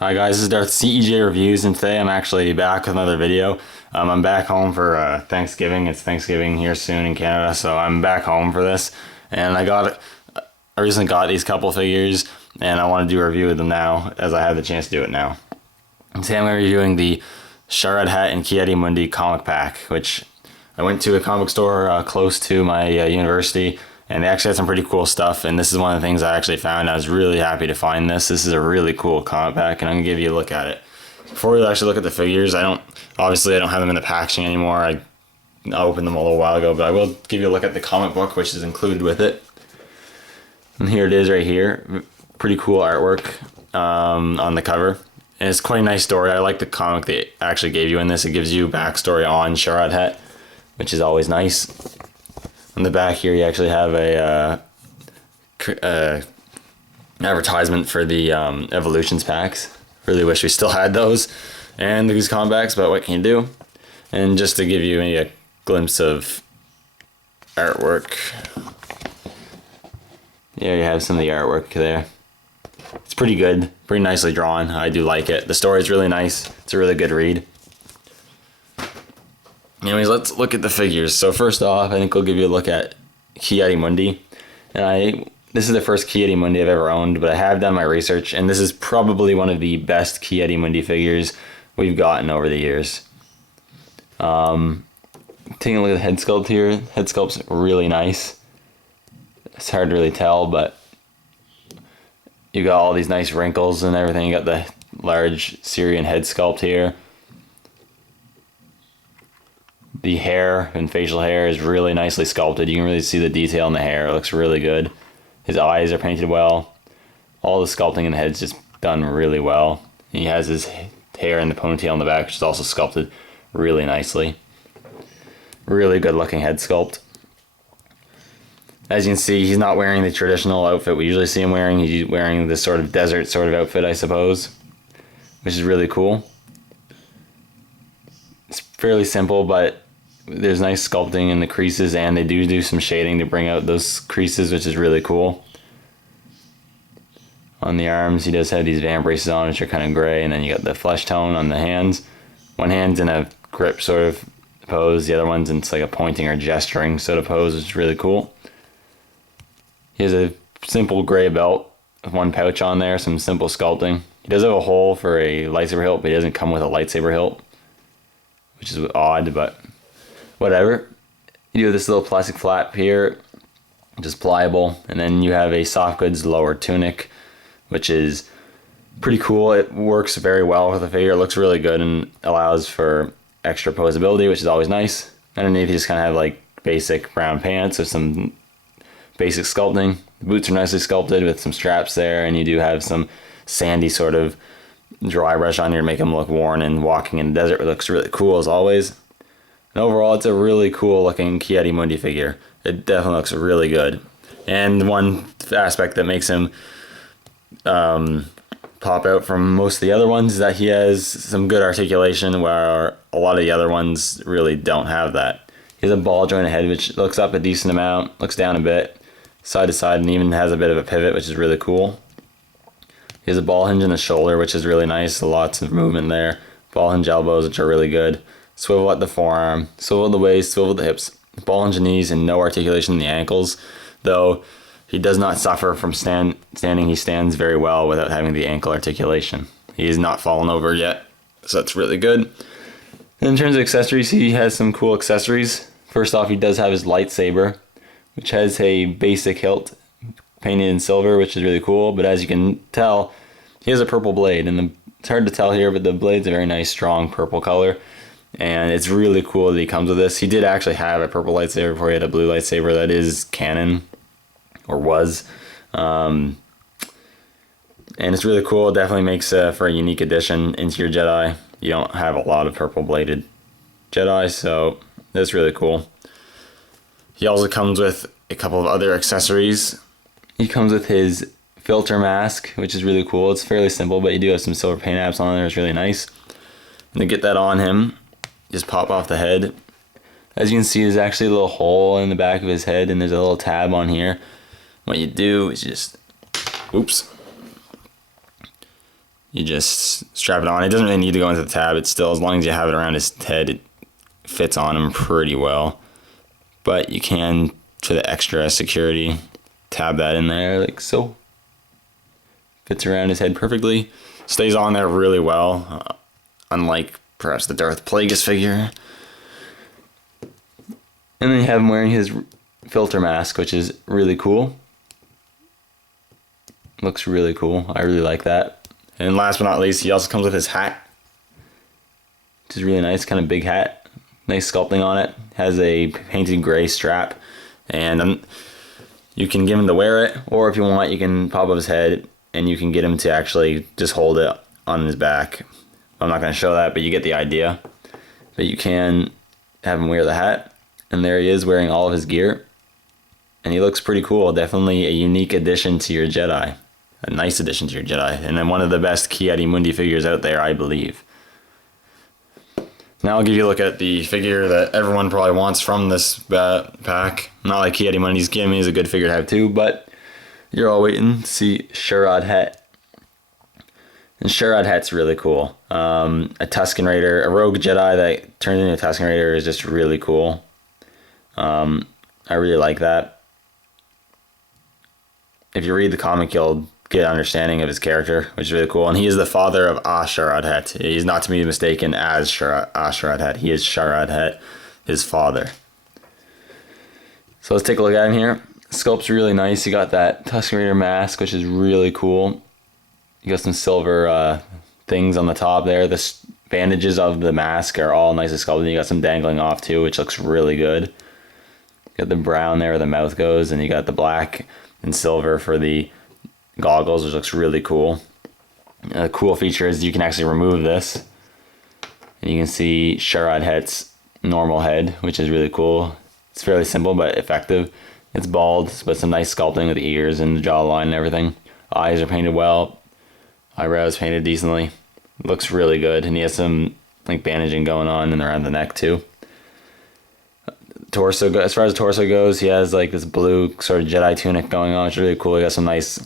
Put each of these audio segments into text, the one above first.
Hi guys, this is Darth CEJ Reviews, and today I'm actually back with another video. I'm back home for Thanksgiving. It's Thanksgiving here soon in Canada, so I'm back home for this. And I recently got these couple figures, and I want to do a review of them now, as I have the chance to do it now. And today I'm going to be reviewing the Sharad Hett Ki-Adi-Mundi comic pack, which I went to a comic store close to my university, and they actually had some pretty cool stuff, and this is one of the things I actually found. I was really happy to find this. This is a really cool comic pack, and I'm going to give you a look at it. Before we actually look at the figures, obviously I don't have them in the packaging anymore. I opened them a little while ago, but I will give you a look at the comic book, which is included with it. And here it is right here. Pretty cool artwork on the cover. And it's quite a nice story. I like the comic they actually gave you in this. It gives you backstory on Sharad Hett, which is always nice. On the back here, you actually have a advertisement for the Evolutions packs. Really wish we still had those and these comic packs, but what can you do? And just to give you maybe a glimpse of artwork, here you have some of the artwork there. It's pretty good, pretty nicely drawn. I do like it. The story is really nice. It's a really good read. Anyways, let's look at the figures. So first off, I think we'll give you a look at Ki-Adi-Mundi. And this is the first Ki-Adi-Mundi I've ever owned, but I have done my research, and this is probably one of the best Ki-Adi-Mundi figures we've gotten over the years. Taking a look at the head sculpt here. Head sculpt's really nice. It's hard to really tell, but you got all these nice wrinkles and everything. You got the large Syrian head sculpt here. The hair and facial hair is really nicely sculpted. You can really see the detail in the hair. It looks really good. His eyes are painted well. All the sculpting in the head's just done really well. He has his hair in the ponytail in the back, which is also sculpted really nicely. Really good looking head sculpt. As you can see, he's not wearing the traditional outfit we usually see him wearing. He's wearing this sort of desert sort of outfit, I suppose, which is really cool. It's fairly simple, but there's nice sculpting in the creases, and they do some shading to bring out those creases, which is really cool. On the arms, he does have these van braces on, which are kind of gray, and then you got the flesh tone on the hands. One hand's in a grip sort of pose, the other one's in like a pointing or gesturing sort of pose, which is really cool. He has a simple gray belt with one pouch on there, some simple sculpting. He does have a hole for a lightsaber hilt, but he doesn't come with a lightsaber hilt, which is odd, but whatever. You have this little plastic flap here, just pliable, and then you have a soft goods lower tunic, which is pretty cool. It works very well with the figure. It looks really good and allows for extra posability, which is always nice. Underneath, you just kind of have like basic brown pants with some basic sculpting. The boots are nicely sculpted with some straps there, and you do have some sandy sort of dry brush on here to make them look worn, and walking in the desert looks really cool as always. And overall, it's a really cool looking Ki-Adi-Mundi figure. It definitely looks really good. And one aspect that makes him pop out from most of the other ones is that he has some good articulation, where a lot of the other ones really don't have that. He has a ball jointed head, which looks up a decent amount, looks down a bit, side to side, and even has a bit of a pivot, which is really cool. He has a ball hinge in the shoulder, which is really nice. Lots of movement there. Ball hinge elbows, which are really good. Swivel at the forearm, swivel at the waist, swivel at the hips. Ball hinge knees, and no articulation in the ankles. Though he does not suffer from standing. He stands very well without having the ankle articulation. He has not fallen over yet, so that's really good. And in terms of accessories, he has some cool accessories. First off, he does have his lightsaber, which has a basic hilt painted in silver, which is really cool. But as you can tell, he has a purple blade, and it's hard to tell here, but the blade's a very nice, strong purple color. And it's really cool that he comes with this. He did actually have a purple lightsaber before he had a blue lightsaber. That is canon, or was. And it's really cool. It definitely makes for a unique addition into your Jedi. You don't have a lot of purple bladed Jedi, so that's really cool. He also comes with a couple of other accessories. He comes with his filter mask, which is really cool. It's fairly simple, but you do have some silver paint apps on there. It's really nice. And to get that on him, just pop off the head. As you can see, there's actually a little hole in the back of his head, and there's a little tab on here. What you do is just, oops, You just strap it on. It doesn't really need to go into the tab. It's still, as long as you have it around his head, it fits on him pretty well. But you can, for the extra security, tab that in there like so. Fits around his head perfectly. Stays on there really well, unlike perhaps the Darth Plagueis figure. And then you have him wearing his filter mask, which is really cool. Looks really cool. I really like that. And last but not least, he also comes with his hat, which is really nice, kind of big hat. Nice sculpting on it. Has a painted gray strap, and you can get him to wear it, or if you want, you can pop up his head, and you can get him to actually just hold it on his back. I'm not going to show that, but you get the idea. But you can have him wear the hat, and there he is wearing all of his gear, and he looks pretty cool. Definitely a unique addition to your Jedi. A nice addition to your Jedi, and then one of the best Ki-Adi-Mundi figures out there, I believe. Now I'll give you a look at the figure that everyone probably wants from this pack. Not like Ki-Adi-Mundi's. Ki-Adi-Mundi is a good figure to have too, but you're all waiting to see Sharad Hett. And Sharad Hett's really cool. A Tusken Raider, a rogue Jedi that turns into a Tusken Raider is just really cool. I really like that. If you read the comic, you'll get an understanding of his character, which is really cool. And he is the father of Sharad Hett. He's not to be mistaken as Sharad Hett. He is Sharad Hett, his father. So let's take a look at him here. Sculpt's really nice. You got that Tusken Raider mask, which is really cool. You got some silver things on the top there. The bandages of the mask are all nicely sculpted. You got some dangling off too, which looks really good. You got the brown there where the mouth goes, and you got the black and silver for the goggles, which looks really cool. A cool feature is you can actually remove this, and you can see Sharad Hett's normal head, which is really cool. It's fairly simple but effective. It's bald, but some nice sculpting with the ears and the jawline and everything. Eyes are painted well. Eyebrows painted decently. Looks really good, and he has some like bandaging going on and around the neck too. Torso, as far as the torso goes, he has like this blue sort of Jedi tunic going on, which is really cool. He got some nice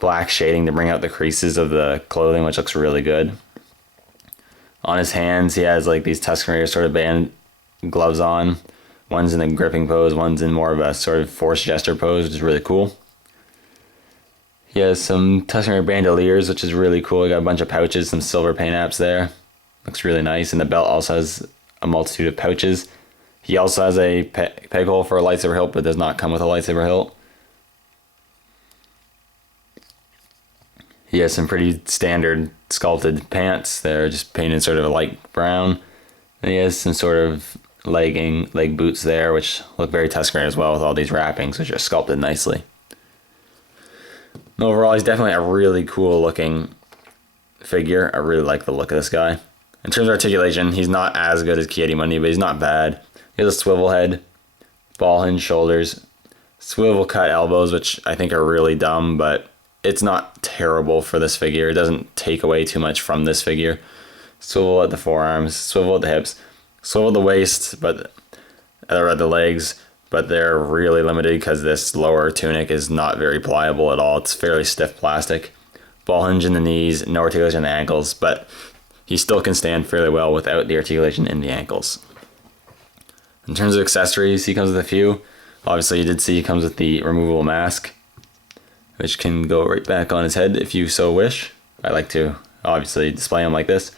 black shading to bring out the creases of the clothing, which looks really good. On his hands, he has like these Tusken Raider sort of band gloves on. One's in a gripping pose, one's in more of a sort of force gesture pose, which is really cool. He has some Tusken Raider bandoliers, which is really cool. He got a bunch of pouches, some silver paint apps there. Looks really nice. And the belt also has a multitude of pouches. He also has a peg hole for a lightsaber hilt, but does not come with a lightsaber hilt. He has some pretty standard sculpted pants. They're just painted sort of a light brown. And he has some sort of leg boots there, which look very Tusken Raider as well, with all these wrappings, which are sculpted nicely. And overall, he's definitely a really cool looking figure. I really like the look of this guy. In terms of articulation, he's not as good as Ki-Adi-Mundi, but he's not bad. He has a swivel head, ball hinge shoulders, swivel cut elbows, which I think are really dumb, but it's not terrible for this figure. It doesn't take away too much from this figure. Swivel at the forearms, swivel at the hips, swivel at the waist, but at the legs, but they're really limited because this lower tunic is not very pliable at all. It's fairly stiff plastic. Ball hinge in the knees, no articulation in the ankles, but he still can stand fairly well without the articulation in the ankles. In terms of accessories, he comes with a few. Obviously, you did see he comes with the removable mask, which can go right back on his head if you so wish. I like to obviously display him like this.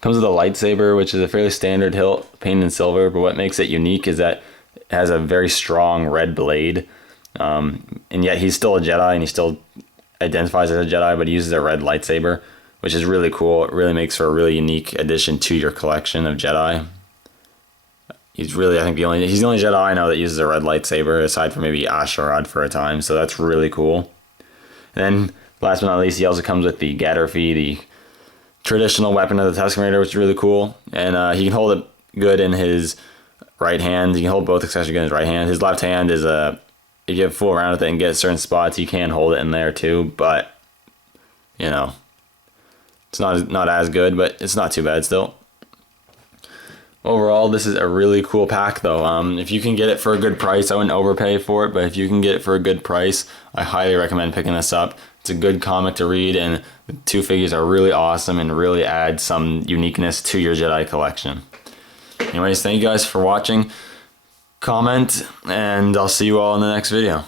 Comes with a lightsaber, which is a fairly standard hilt, painted in silver, but what makes it unique is that it has a very strong red blade, and yet he's still a Jedi, and he still identifies as a Jedi, but he uses a red lightsaber, which is really cool. It really makes for a really unique addition to your collection of Jedi. He's really, I think, he's the only Jedi I know that uses a red lightsaber, aside from maybe Sharad for a time, so that's really cool. And then, last but not least, he also comes with the Gatterfee, the traditional weapon of the Tusken Raider, which is really cool. And he can hold it good in his right hand. He can hold both accessories good in his right hand. His left hand is if you fool around with it and get certain spots, you can hold it in there too. But, you know, it's not as good, but it's not too bad still. Overall, this is a really cool pack, though. If you can get it for a good price, I wouldn't overpay for it, but if you can get it for a good price, I highly recommend picking this up. It's a good comic to read, and the two figures are really awesome and really add some uniqueness to your Jedi collection. Anyways, thank you guys for watching. Comment, and I'll see you all in the next video.